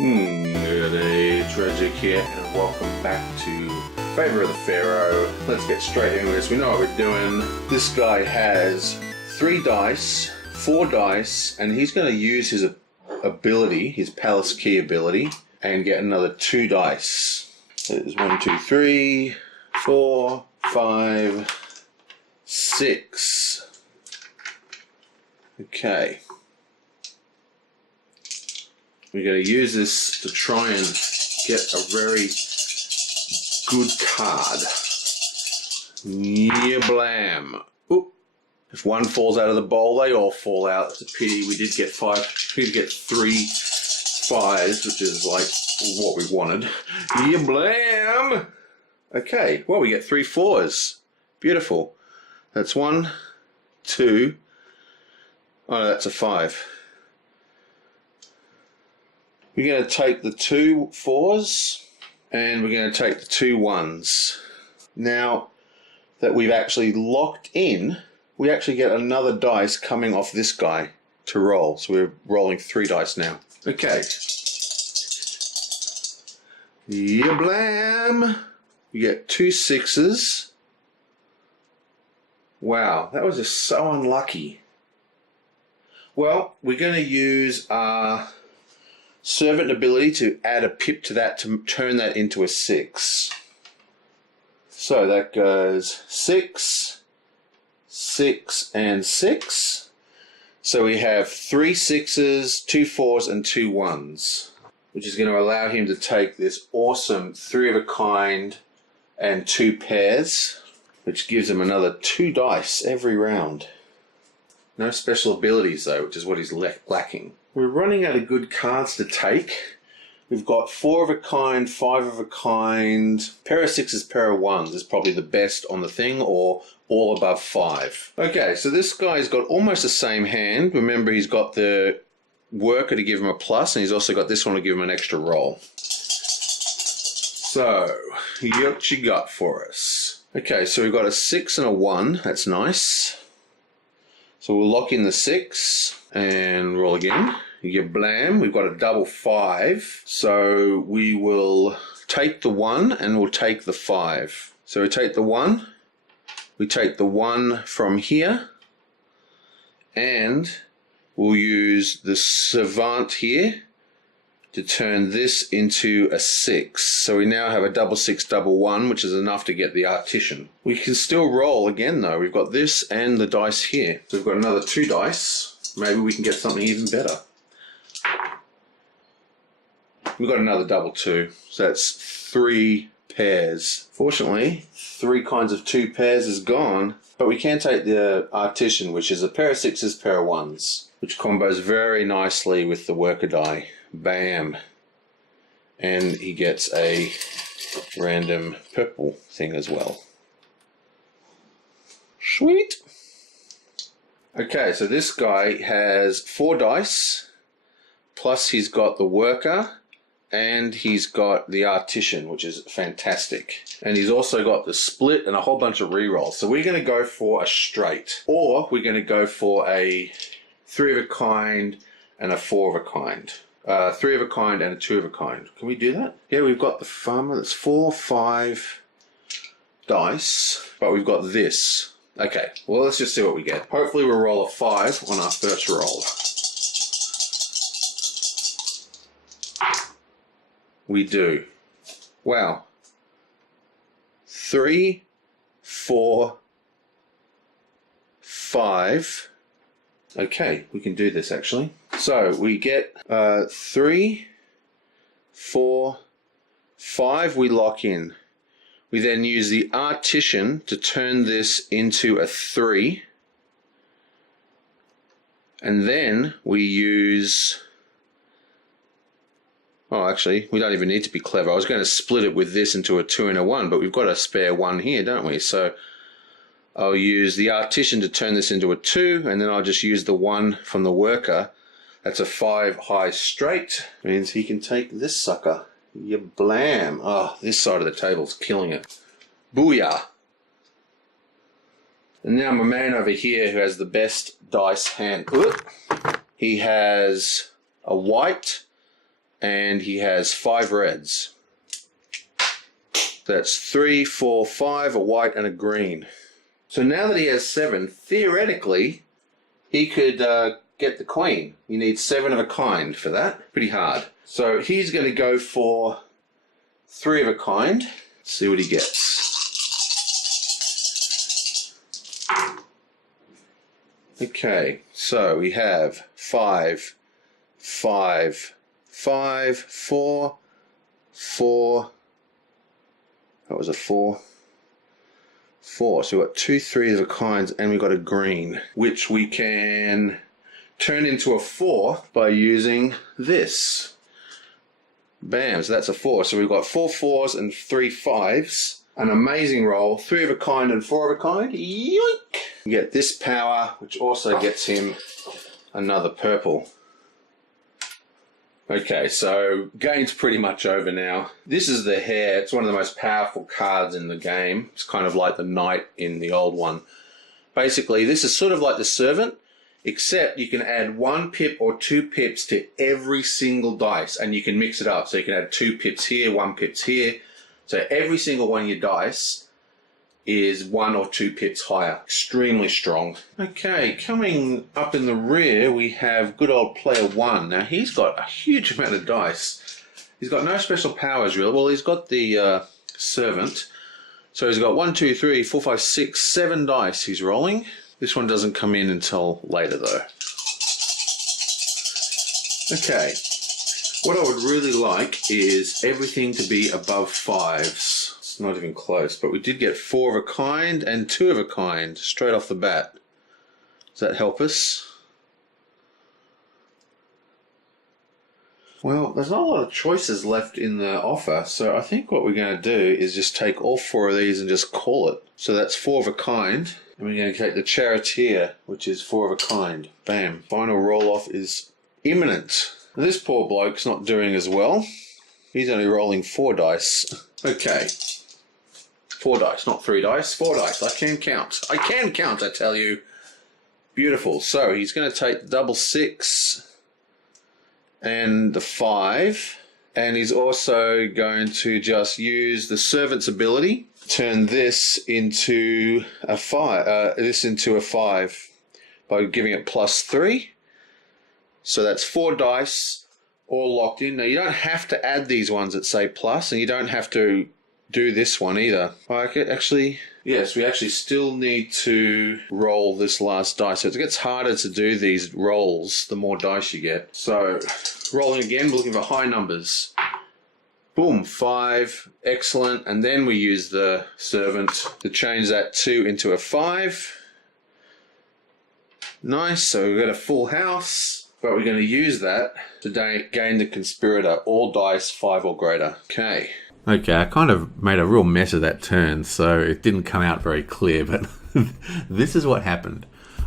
Good day, Tragic here, and welcome back to Favour of the Pharaoh. Let's get straight into this. We know what we're doing. This guy has 3 dice, 4 dice, and he's going to use his ability, his Palace Key ability, and get another 2 dice. There's 1, 2, 3, 4, 5, 6. Okay. We're going to use this to try and get a very good card. Yeah, blam. Oop. If one falls out of the bowl, they all fall out. It's a pity. We did get 3 5s, which is like what we wanted. Yeah, blam. Okay, well, we get 3 4s. Beautiful. That's 1, 2. Oh, no, that's a 5. We're going to take the 2 4s and we're going to take the 2 1s. Now that we've actually locked in, we actually get another dice coming off this guy to roll. So we're rolling 3 dice now. Okay. Yeah, blam. We get 2 6s. Wow, that was just so unlucky. Well, we're going to use our Servant ability to add a pip to that to turn that into a 6. So that goes 6, 6, and 6. So we have 3 6s, 2 4s, and 2 1s, which is going to allow him to take this awesome 3 of a kind and 2 pairs, which gives him another 2 dice every round. No special abilities though, which is what he's lacking. We're running out of good cards to take. We've got 4 of a kind, 5 of a kind, pair of 6s, pair of 1s is probably the best on the thing, or all above 5. Okay, so this guy's got almost the same hand. Remember, he's got the worker to give him a plus, and he's also got this one to give him an extra roll. So, what you got for us? Okay, so we've got a 6 and a 1. That's nice. So we'll lock in the 6 and roll again. You blam, we've got a double 5. So we will take the 1 and we'll take the 5. So we take the 1, we take the 1 from here, and we'll use the Savant here to turn this into a 6. So we now have a double 6, double 1, which is enough to get the Artisan. We can still roll again though. We've got this and the dice here. So we've got another 2 dice. Maybe we can get something even better. We've got another double 2. So that's 3 pairs. Fortunately, 3 kinds of 2 pairs is gone. But we can take the Artisan, which is a pair of 6s, pair of 1s, which combos very nicely with the worker die. Bam. And he gets a random purple thing as well. Sweet. Okay, so this guy has 4 dice, plus he's got the worker, and he's got the Artisan, which is fantastic. And he's also got the split and a whole bunch of rerolls. So we're going to go for a straight, or we're going to go for a 3 of a kind and a 4 of a kind. 3 of a kind and a 2 of a kind. Can we do that? Yeah, we've got the farmer. That's 4, 5 dice, but we've got this. Okay, well, let's just see what we get. Hopefully we'll roll a 5 on our first roll. We do. Wow. 3, 4, 5. Okay, we can do this actually. So we get 3, 4, 5 we lock in. We then use the Artisan to turn this into a 3. And then we use... Oh, actually, we don't even need to be clever. I was going to split it with this into a 2 and a 1, but we've got a spare 1 here, don't we? So I'll use the Artisan to turn this into a 2, and then I'll just use the 1 from the worker. That's a 5 high straight. Means he can take this sucker. You blam. Oh, this side of the table's killing it. Booyah. And now my man over here who has the best dice hand. He has a white, and he has 5 reds. That's 3, 4, 5, a white and a green. So now that he has 7, theoretically, he could get the queen. You need 7 of a kind for that. Pretty hard. So he's going to go for 3 of a kind. Let's see what he gets. Okay, so we have 5, 5, 5, 4, 4. That was a 4. 4. So we've got 2 3 of a kinds, and we've got a green, which we can turn into a 4 by using this. Bam, so that's a 4. So we've got 4 4s and 3 5s. An amazing roll. 3 of a kind and 4 of a kind. Yoink! You get this power, which also gets him another purple. Okay, so game's pretty much over now. This is the hare. It's one of the most powerful cards in the game. It's kind of like the knight in the old one. Basically, this is sort of like the servant, except you can add 1 pip or 2 pips to every single dice, and you can mix it up. So you can add 2 pips here, 1 pips here. So every single one of your dice is 1 or 2 pips higher. Extremely strong. Okay, coming up in the rear, we have good old player 1. Now, he's got a huge amount of dice. He's got no special powers, really. Well, he's got the servant. So he's got 1, 2, 3, 4, 5, 6, 7 dice he's rolling. This one doesn't come in until later, though. Okay. What I would really like is everything to be above 5s. It's not even close, but we did get 4 of a kind and 2 of a kind straight off the bat. Does that help us? Well, there's not a lot of choices left in the offer, so I think what we're going to do is just take all 4 of these and just call it. So that's 4 of a kind, and we're going to take the charioteer, which is 4 of a kind. Bam. Final roll-off is imminent. This poor bloke's not doing as well. He's only rolling 4 dice. Okay. 4 dice, not 3 dice. 4 dice. I can count. I can count, I tell you. Beautiful. So he's going to take the double 6 and the 5. And he's also going to just use the servant's ability. Turn this into a 5. This into a 5 by giving it +3. So that's 4 dice, all locked in. Now, you don't have to add these ones that say plus, and you don't have to do this one either. Actually, yes, we actually still need to roll this last dice. So it gets harder to do these rolls the more dice you get. So, rolling again, looking for high numbers. Boom, 5, excellent. And then we use the servant to change that 2 into a 5. Nice, so we've got a full house. But we're going to use that to gain the conspirator, all dice 5 or greater. Okay. Okay, I kind of made a real mess of that turn, so it didn't come out very clear, but this is what happened.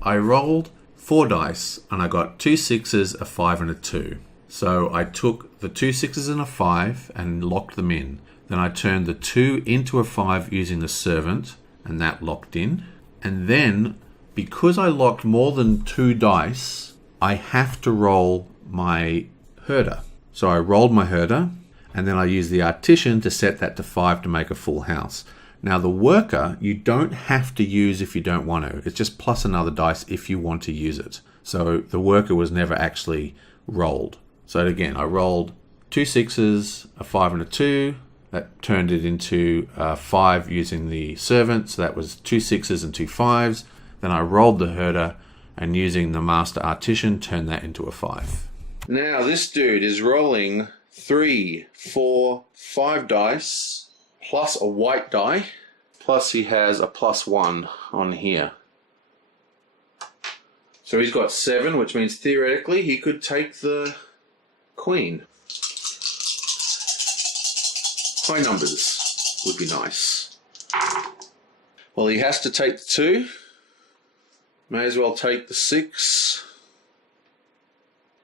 I rolled 4 dice, and I got 2 6s, a 5 and a 2. So I took the 2 6s and a 5 and locked them in. Then I turned the 2 into a 5 using the servant, and that locked in. And then, because I locked more than 2 dice, I have to roll my herder. So I rolled my herder, and then I used the artisan to set that to 5 to make a full house. Now the worker, you don't have to use if you don't want to. It's just plus another dice if you want to use it. So the worker was never actually rolled. So again, I rolled 2 6s, a 5 and a 2. That turned it into a 5 using the servant. So that was 2 6s and 2 5s. Then I rolled the herder, and using the master artisan, turn that into a 5. Now this dude is rolling 3, 4, 5 dice, plus a white die, plus he has a +1 on here. So he's got 7, which means theoretically he could take the queen. High numbers would be nice. Well, he has to take the 2. May as well take the 6.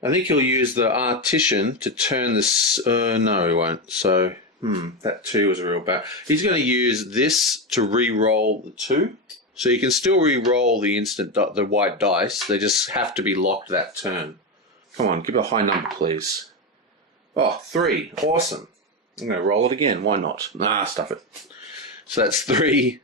I think he'll use the artisan to turn this. No, he won't. So, that 2 was a real bad. He's going to use this to re-roll the 2. So you can still re-roll the the white dice. They just have to be locked that turn. Come on, give a high number, please. Oh, 3. Awesome. I'm going to roll it again. Why not? Nah, stuff it. So that's 3.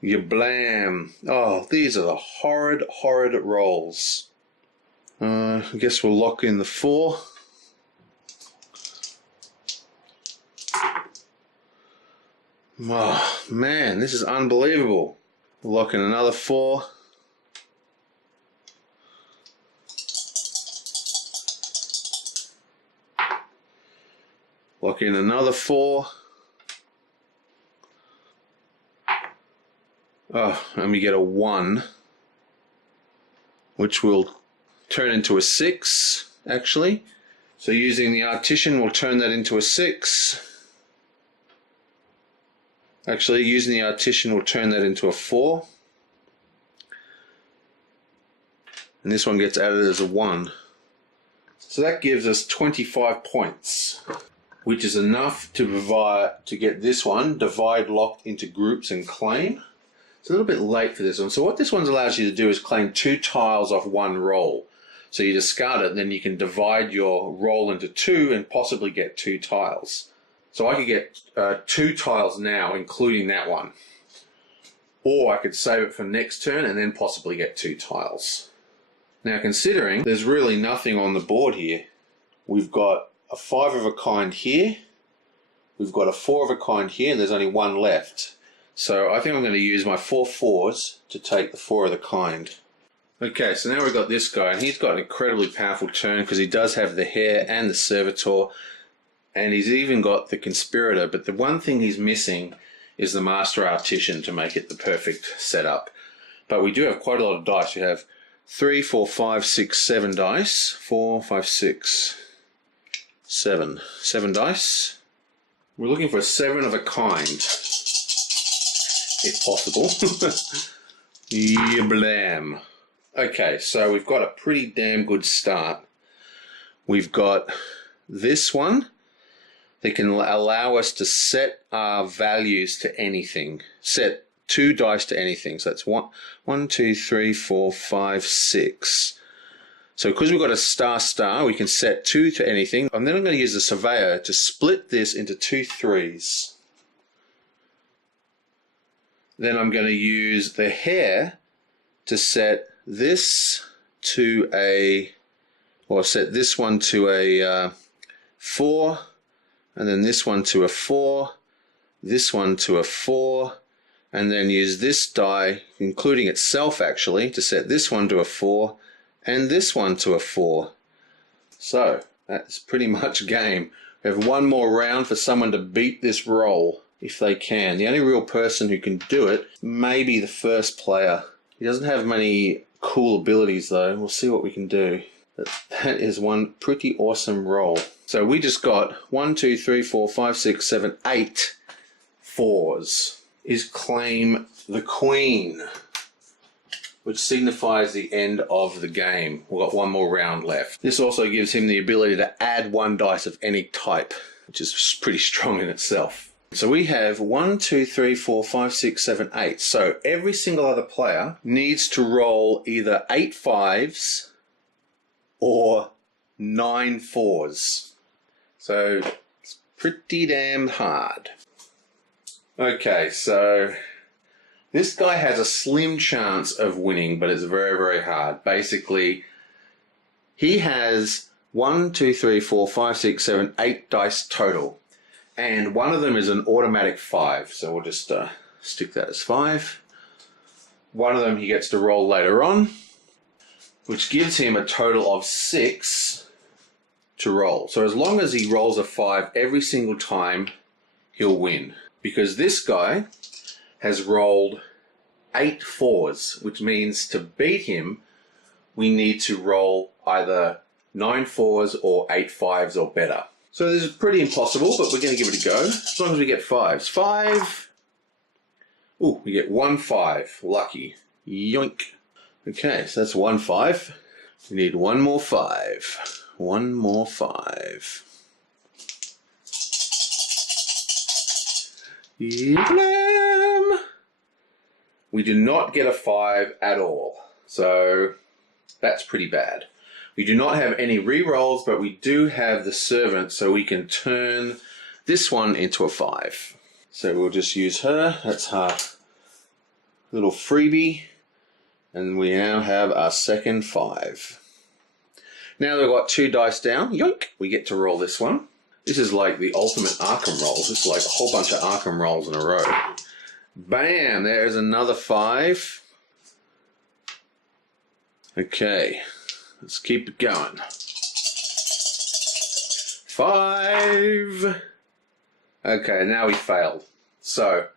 You blam. Oh, these are the horrid, horrid rolls. I guess we'll lock in the 4. Oh, man, this is unbelievable. We'll lock in another 4. Lock in another 4. Oh, and we get a 1, which will turn into a 6, actually. So using the artisan, we'll turn that into a 6. Actually, using the artisan, we'll turn that into a 4. And this one gets added as a 1. So that gives us 25 points, which is enough to get this one, divide locked into groups and claim. It's a little bit late for this one. So what this one allows you to do is claim 2 tiles off 1 roll. So you discard it, and then you can divide your roll into 2 and possibly get 2 tiles. So I could get 2 tiles now, including that one. Or I could save it for next turn and then possibly get 2 tiles. Now, considering there's really nothing on the board here, we've got a 5 of a kind here, we've got a 4 of a kind here, and there's only 1 left. So I think I'm going to use my 4 4s to take the 4 of the kind. Okay, so now we've got this guy, and he's got an incredibly powerful turn because he does have the Hare and the Servitor, and he's even got the Conspirator, but the one thing he's missing is the Master Artisan to make it the perfect setup. But we do have quite a lot of dice. We have 3, 4, 5, 6, 7 dice. 4, 5, 6, 7. 7 dice. We're looking for a 7 of a kind, if possible. Blam. Okay, so we've got a pretty damn good start. We've got this one that can allow us to set our values to anything. Set 2 dice to anything. So that's 1, 2, 3, 4, 5, 6. So because we've got a star, we can set 2 to anything. And then I'm going to use the Surveyor to split this into 2 3s. Then I'm going to use the Hare to set this to set this one to a 4, and then this one to a 4, this one to a 4, and then use this die, including itself actually, to set this one to a 4, and this one to a 4. So that's pretty much game. We have one more round for someone to beat this roll, if they can. The only real person who can do it may be the first player. He doesn't have many cool abilities though. We'll see what we can do. But that is one pretty awesome roll. So we just got 1, 2, 3, 4, 5, 6, 7, 8 4s. Is claim the Queen, which signifies the end of the game. We've got one more round left. This also gives him the ability to add 1 dice of any type, which is pretty strong in itself. So we have 1, 2, 3, 4, 5, 6, 7, 8. So every single other player needs to roll either 8 5s or 9 4s. So it's pretty damn hard. Okay, so this guy has a slim chance of winning, but it's very, very hard. Basically, he has 1, 2, 3, 4, 5, 6, 7, 8 dice total. And one of them is an automatic 5. So we'll just stick that as 5. One of them he gets to roll later on, which gives him a total of 6 to roll. So as long as he rolls a 5 every single time, he'll win. Because this guy has rolled 8 4s, which means to beat him, we need to roll either 9 4s or 8 5s or better. So this is pretty impossible, but we're going to give it a go, as long as we get 5s. 5. Ooh, we get 1 5. Lucky. Yoink. Okay, so that's 1 5. We need 1 more 5. 1 more 5. Blam! We do not get a 5 at all. So that's pretty bad. We do not have any re-rolls, but we do have the servant, so we can turn this one into a 5. So we'll just use her. That's our little freebie. And we now have our second 5. Now that we've got 2 dice down, yoink, we get to roll this one. This is like the ultimate Arkham rolls. This is like a whole bunch of Arkham rolls in a row. Bam, there's another 5. Okay, let's keep it going. 5. Okay, now we failed. So,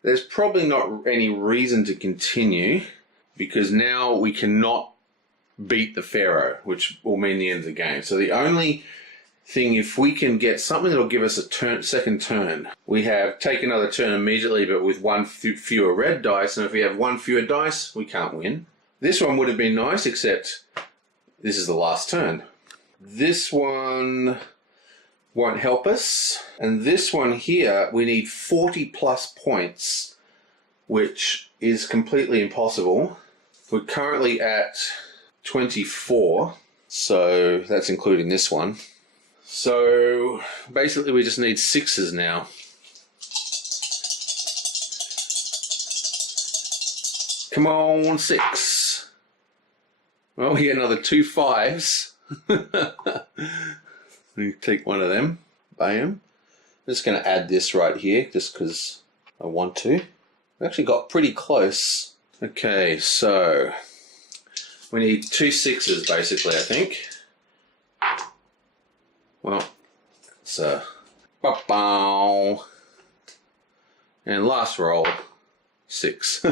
there's probably not any reason to continue because now we cannot beat the Pharaoh, which will mean the end of the game. So the only thing, if we can get something that'll give us a second turn, we have take another turn immediately, but with 1 fewer red dice, and if we have 1 fewer dice, we can't win. This one would have been nice, except this is the last turn. This one won't help us, and this one here, we need 40 plus points, which is completely impossible. We're currently at 24, so that's including this one. So basically we just need 6s now. Come on, 6. Well, we get another 2 5s. We take one of them. Bam. I'm just going to add this right here just because I want to. We actually got pretty close. Okay, so we need 2 6s basically, I think. Well, so and last roll 6.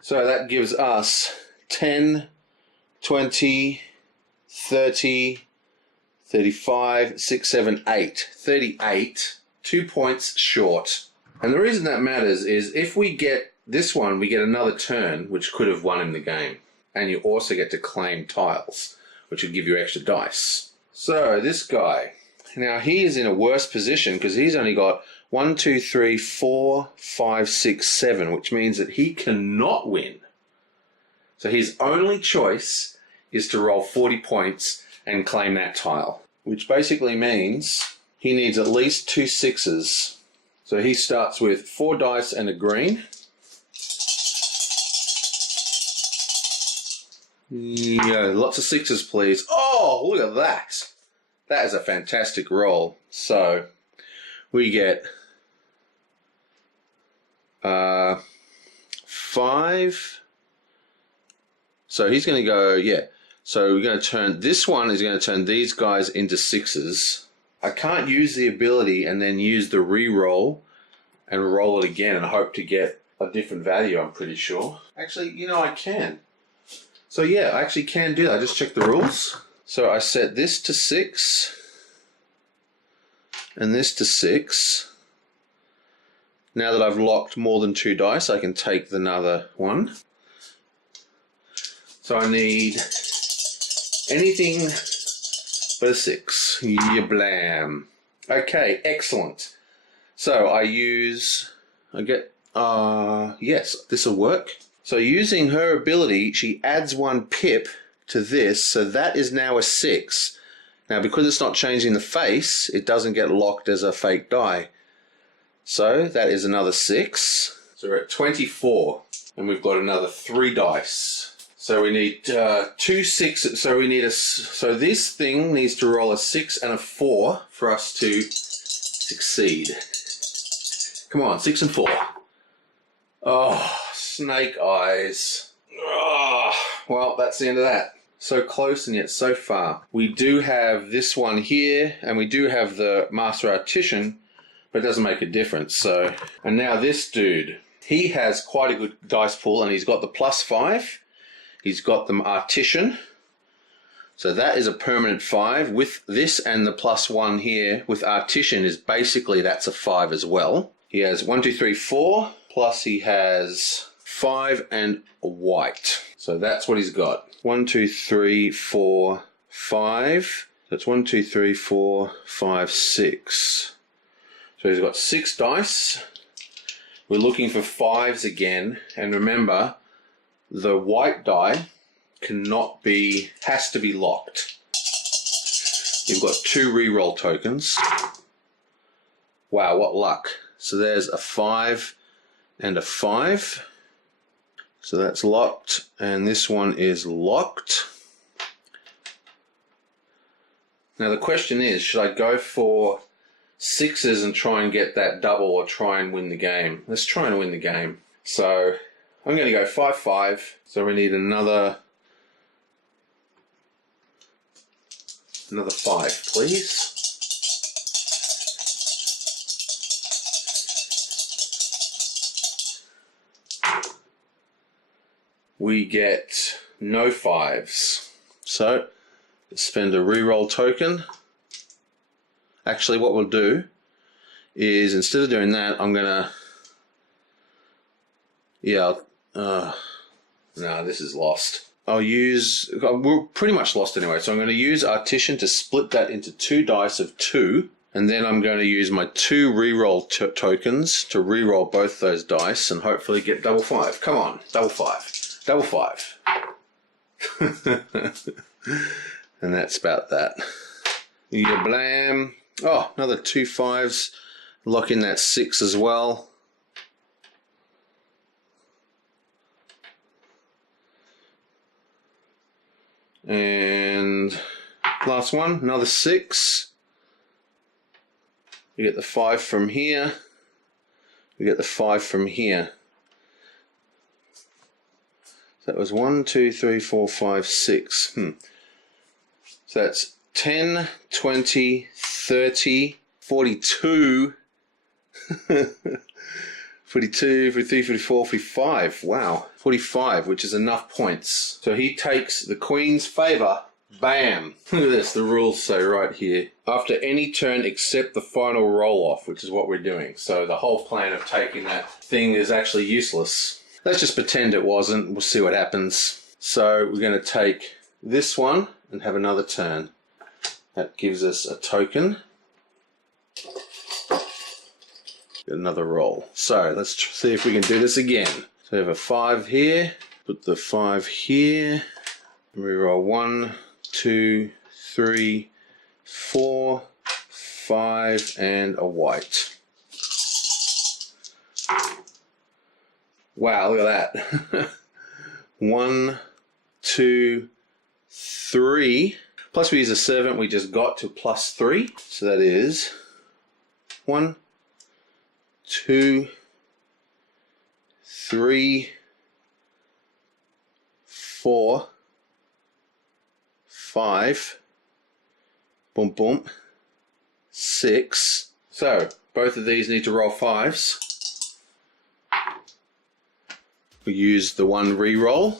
So that gives us 10, 20, 30, 35, 6, 7, 8. 38, 2 points short. And the reason that matters is if we get this one, we get another turn, which could have won him the game. And you also get to claim tiles, which will give you extra dice. So this guy, now he is in a worse position because he's only got 1, 2, 3, 4, 5, 6, 7, which means that he cannot win. So his only choice is to roll 40 points and claim that tile, which basically means he needs at least 2 6s. So he starts with 4 dice and a green. Yeah, lots of 6s, please. Oh, look at that. That is a fantastic roll. So we get 5. So he's going to go, yeah. So we're going to turn, this one is going to turn these guys into 6s. I can't use the ability and then use the re-roll and roll it again and hope to get a different value, I'm pretty sure. Actually, you know, I can. So yeah, I actually can do that. I just checked the rules. So I set this to 6 and this to 6. Now that I've locked more than 2 dice, I can take another one. So I need anything but a 6. Yeah, blam. Okay, excellent. So yes, this will work. So using her ability, she adds 1 pip to this, so that is now a 6. Now, because it's not changing the face, it doesn't get locked as a fake die. So that is another 6. So we're at 24, and we've got another 3 dice. So we need 2 6s. So we need so this thing needs to roll a 6 and a 4 for us to succeed. Come on, 6 and 4. Oh, snake eyes. Oh, well, that's the end of that. So close and yet so far. We do have this one here, and we do have the Master Artisan, but it doesn't make a difference. So, and now this dude, he has quite a good dice pool, and he's got the +5. He's got the Artisan. So that is a permanent 5. With this and the +1 here, with Artisan is basically that's a 5 as well. He has 1, 2, 3, 4, plus he has 5 and a white. So that's what he's got. 1, 2, 3, 4, 5. That's 1, 2, 3, 4, 5, 6. So he's got 6 dice. We're looking for 5s again, and remember, the white die has to be locked. You've got 2 reroll tokens. Wow, what luck. So there's a 5 and a 5. So that's locked, and this one is locked. Now the question is, should I go for 6s and try and get that double, or try and win the game? Let's try and win the game. So I'm going to go 5-5. So we need another 5, please. We get no 5s. So let's spend a reroll token. Actually, what we'll do is, instead of doing that, I'm gonna, no, this is lost. We're pretty much lost anyway, so I'm going to use Artisan to split that into 2 dice of 2, and then I'm going to use my 2 reroll tokens to reroll both those dice and hopefully get double 5. Come on, double 5. Double 5. And that's about that. Yeah, blam. Oh, another 2 5s. Lock in that 6 as well. And last one, another 6. We get the 5 from here. We get the 5 from here. So that was 1, 2, 3, 4, 5, 6. So that's 10, 20, 30, 42. 42, 43, 44, 45. Wow. 45, which is enough points. So he takes the Queen's Favour. Bam. Look at this. The rules say right here. After any turn except the final roll-off, which is what we're doing. So the whole plan of taking that thing is actually useless. Let's just pretend it wasn't. We'll see what happens. So we're going to take this one and have another turn. That gives us a token. Another roll. So let's see if we can do this again. So we have a 5 here. Put the 5 here. Reroll 1, 2, 3, 4, 5, and a white. Wow, look at that. 1, 2, 3. Plus we use a servant we just got to plus 3. So that is 1, 2, 3, 4, 5, boom, boom, 6. So both of these need to roll 5s. We use the 1 re-roll,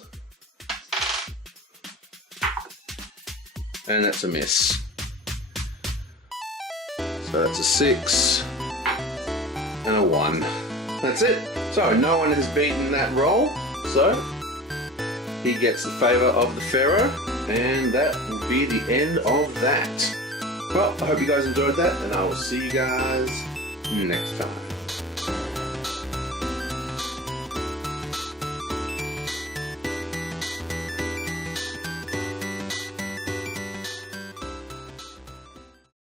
and that's a miss. So that's a 6 and a 1. That's it. So no one has beaten that roll. So he gets the favour of the Pharaoh, and that will be the end of that. Well, I hope you guys enjoyed that, and I will see you guys next time.